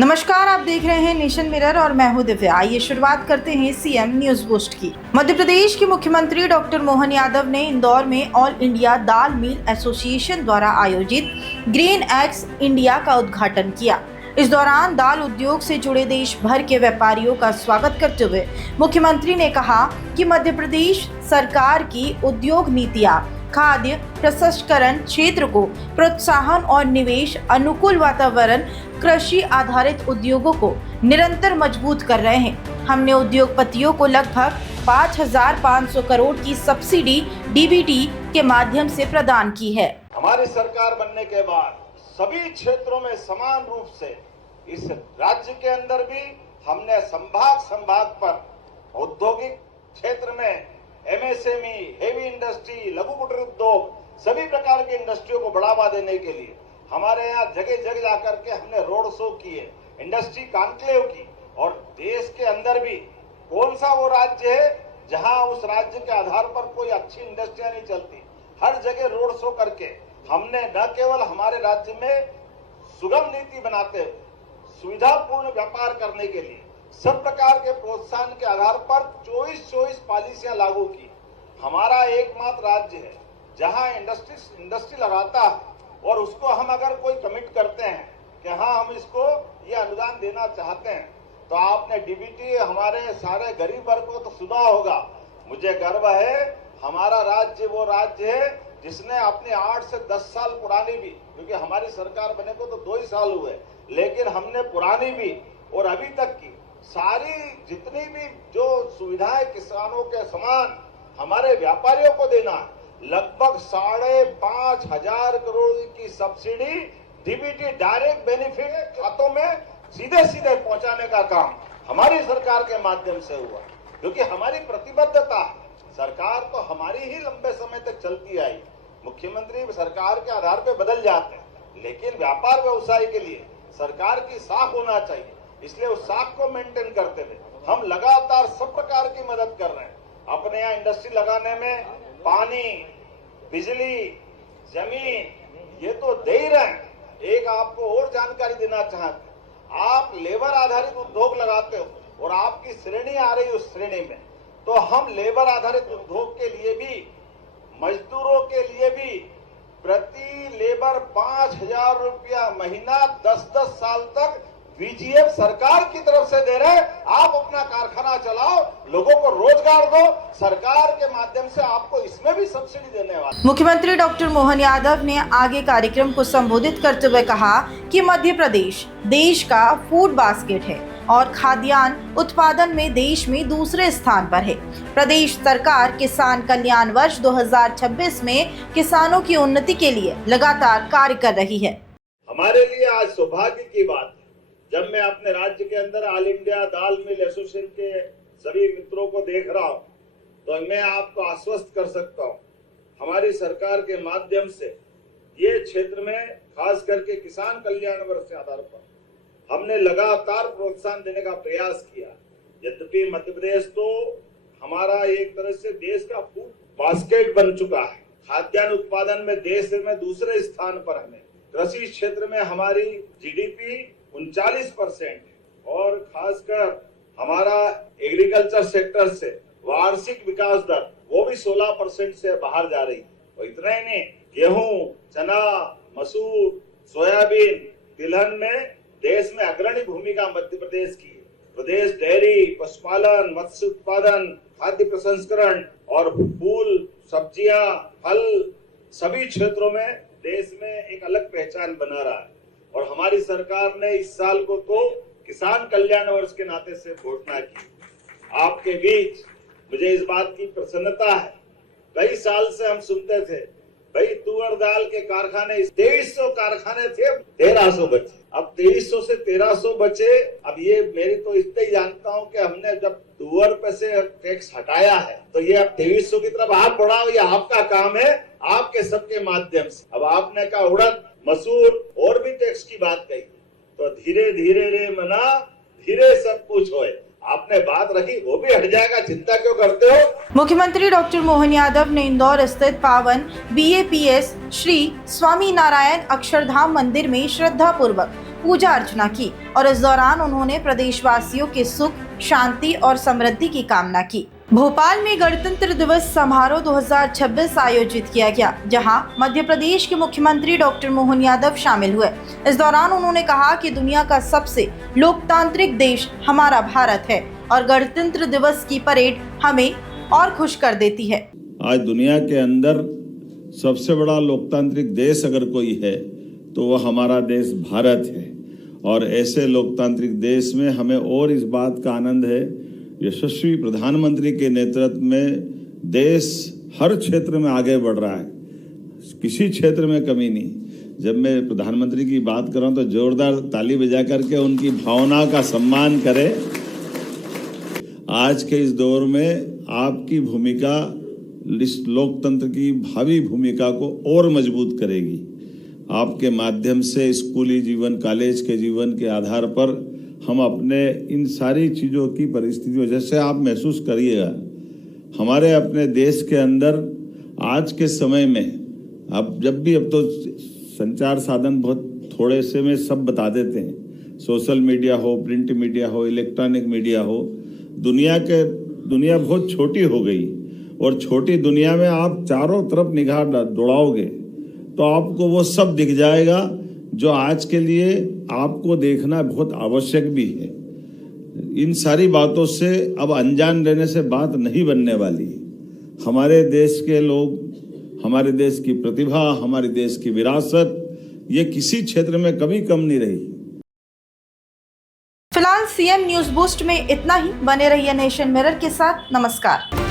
नमस्कार, आप देख रहे हैं नेशन मिरर और मैं हूं दिव्या। आइए शुरुआत करते हैं सीएम न्यूज बूस्ट की। मध्य प्रदेश के मुख्यमंत्री डॉक्टर मोहन यादव ने इंदौर में ऑल इंडिया दाल मिल एसोसिएशन द्वारा आयोजित ग्रीन एक्स इंडिया का उद्घाटन किया। इस दौरान दाल उद्योग से जुड़े देश भर के व्यापारियों का स्वागत करते हुए मुख्यमंत्री ने कहा कि मध्य प्रदेश सरकार की उद्योग नीतियां खाद्य प्रसंस्करण क्षेत्र को प्रोत्साहन और निवेश अनुकूल वातावरण कृषि आधारित उद्योगों को निरंतर मजबूत कर रहे हैं। हमने उद्योगपतियों को लगभग 5,500 करोड़ की सब्सिडी डीबीटी के माध्यम से प्रदान की है। हमारी सरकार बनने के बाद सभी क्षेत्रों में समान रूप से इस राज्य के अंदर भी हमने संभाग पर औद्योगिक क्षेत्र में एमएसएमई, हेवी इंडस्ट्री, लघु कुटीर उद्योग सभी प्रकार के इंडस्ट्रियों को बढ़ावा देने के लिए हमारे यहाँ जगह जगह जाकर के हमने रोड शो किए, इंडस्ट्री कॉन्क्लेव की। और देश के अंदर भी कौन सा वो राज्य है जहां उस राज्य के आधार पर कोई अच्छी इंडस्ट्रियां नहीं चलती। हर जगह रोड शो करके हमने न केवल हमारे राज्य में सुगम नीति बनाते हुए सुविधापूर्ण व्यापार करने के लिए सब प्रकार के प्रोत्साहन के आधार पर 24 पॉलिसियां लागू की। हमारा एकमात्र राज्य है जहां इंडस्ट्री लगाता है और उसको हम अगर कोई कमिट करते हैं कि हाँ हम इसको ये अनुदान देना चाहते हैं, तो आपने डीबीटी हमारे सारे गरीब वर्ग को तो सुना होगा। मुझे गर्व है हमारा राज्य वो राज्य है जिसने अपने 8 से 10 साल पुरानी भी, क्योंकि हमारी सरकार बने को तो 2 ही साल हुए, लेकिन हमने पुरानी भी और अभी तक की सारी जितनी भी जो सुविधाएं किसानों के समान हमारे व्यापारियों को देना है, लगभग 5,500 करोड़ की सब्सिडी डीबीटी डायरेक्ट बेनिफिट खातों में सीधे पहुंचाने का काम हमारी सरकार के माध्यम से हुआ। क्योंकि हमारी प्रतिबद्धता सरकार तो हमारी ही लंबे समय तक चलती आई। मुख्यमंत्री सरकार के आधार पर बदल जाते हैं, लेकिन व्यापार व्यवसाय के लिए सरकार की साख होना चाहिए। इसलिए उस साख को मेंटेन करते हुए हम लगातार सब प्रकार की मदद कर रहे हैं। अपने यहाँ इंडस्ट्री लगाने में पानी, बिजली, जमीन ये तो दे ही रहे हैं। एक आपको और जानकारी देना चाहते हैं, आप लेबर आधारित उद्योग लगाते हो और आपकी श्रेणी आ रही उस श्रेणी में, तो हम लेबर आधारित उद्योग के लिए भी, मजदूरों के लिए भी प्रति लेबर 5,000 रुपया महीना 10-10 साल तक बीजीएफ सरकार की तरफ से दे रहे। आप अपना कारखाना चलाओ, लोगों को रोजगार दो, सरकार के माध्यम से आपको इसमें भी सब्सिडी देने वाले। मुख्यमंत्री डॉक्टर मोहन यादव ने आगे कार्यक्रम को संबोधित करते हुए कहा कि मध्य प्रदेश देश का फूड बास्केट है और खाद्यान्न उत्पादन में देश में दूसरे स्थान पर है। प्रदेश सरकार किसान कल्याण वर्ष 2026 में किसानों की उन्नति के लिए लगातार कार्य कर रही है। हमारे लिए आज सौभाग्य की बात है जब मैं अपने राज्य के अंदर ऑल इंडिया दाल मिल एसोसिएशन के सभी मित्रों को देख रहा हूं, तो मैं आपको आश्वस्त कर सकता हूं हमारी सरकार के माध्यम से ये क्षेत्र में खास करके किसान कल्याण वर्ष के आधार पर हमने लगातार प्रोत्साहन देने का प्रयास किया। यद्यपि मध्य प्रदेश तो हमारा एक तरह से देश का फूड बास्केट बन चुका है। खाद्यान्न उत्पादन में देश में दूसरे स्थान पर हमें, कृषि क्षेत्र में हमारी जीडीपी 39% और खासकर हमारा एग्रीकल्चर सेक्टर से वार्षिक विकास दर वो भी 16% से बाहर जा रही है। और इतना ही नहीं, गेहूं, चना, मसूर, सोयाबीन, तिलहन में देश में अग्रणी भूमिका मध्य प्रदेश की है। प्रदेश डेयरी, पशुपालन, मत्स्य उत्पादन, खाद्य प्रसंस्करण और फूल, सब्जियां, फल सभी क्षेत्रों में देश में एक अलग पहचान बना रहा है। और हमारी सरकार ने इस साल को तो किसान कल्याण वर्ष के नाते से घोषणा की। आपके बीच मुझे इस बात की प्रसन्नता है, कई साल से हम सुनते थे भाई तुअर दाल के कारखाने 2300 कारखाने थे, 1300 बचे। अब 2300 से 1300 बचे। अब ये मेरी तो इतना ही जानता हूँ कि हमने जब तुअर पे से टैक्स हटाया है तो ये अब 2300 की तरफ आप बढ़ाओ, ये आपका काम है, आपके सबके माध्यम से। अब आपने कहा उड़द, मसूर और भी टैक्स की बात कही, तो धीरे धीरे रे मना धीरे सब कुछ होए। आपने बात रखी वो भी हट जाएगा, चिंता क्यों करते हो। मुख्यमंत्री डॉक्टर मोहन यादव ने इंदौर स्थित पावन BAPS श्री स्वामी नारायण अक्षरधाम मंदिर में श्रद्धा पूर्वक पूजा अर्चना की और इस दौरान उन्होंने प्रदेशवासियों के सुख, शांति और समृद्धि की कामना की। भोपाल में गणतंत्र दिवस समारोह 2026 आयोजित किया गया, जहां मध्य प्रदेश के मुख्यमंत्री डॉक्टर मोहन यादव शामिल हुए। इस दौरान उन्होंने कहा कि दुनिया का सबसे लोकतांत्रिक देश हमारा भारत है और गणतंत्र दिवस की परेड हमें और खुश कर देती है। आज दुनिया के अंदर सबसे बड़ा लोकतांत्रिक देश अगर कोई है तो वह हमारा देश भारत है और ऐसे लोकतांत्रिक देश में हमें और इस बात का आनंद है, यशस्वी प्रधानमंत्री के नेतृत्व में देश हर क्षेत्र में आगे बढ़ रहा है, किसी क्षेत्र में कमी नहीं। जब मैं प्रधानमंत्री की बात कर रहा हूं तो जोरदार ताली बजा करके उनकी भावना का सम्मान करें। आज के इस दौर में आपकी भूमिका इस लोकतंत्र की भावी भूमिका को और मजबूत करेगी। आपके माध्यम से स्कूली जीवन, कॉलेज के जीवन के आधार पर हम अपने इन सारी चीज़ों की परिस्थितियों जैसे आप महसूस करिएगा, हमारे अपने देश के अंदर आज के समय में अब तो संचार साधन बहुत थोड़े से में सब बता देते हैं, सोशल मीडिया हो, प्रिंट मीडिया हो, इलेक्ट्रॉनिक मीडिया हो, दुनिया बहुत छोटी हो गई और छोटी दुनिया में आप चारों तरफ निगाह दौड़ाओगे तो आपको वो सब दिख जाएगा जो आज के लिए आपको देखना बहुत आवश्यक भी है। इन सारी बातों से अब अनजान रहने से बात नहीं बनने वाली। हमारे देश के लोग, हमारे देश की प्रतिभा, हमारे देश की विरासत, ये किसी क्षेत्र में कभी कम नहीं रही। फिलहाल सीएम न्यूज बूस्ट में इतना ही। बने रहिए नेशन मिरर के साथ। नमस्कार।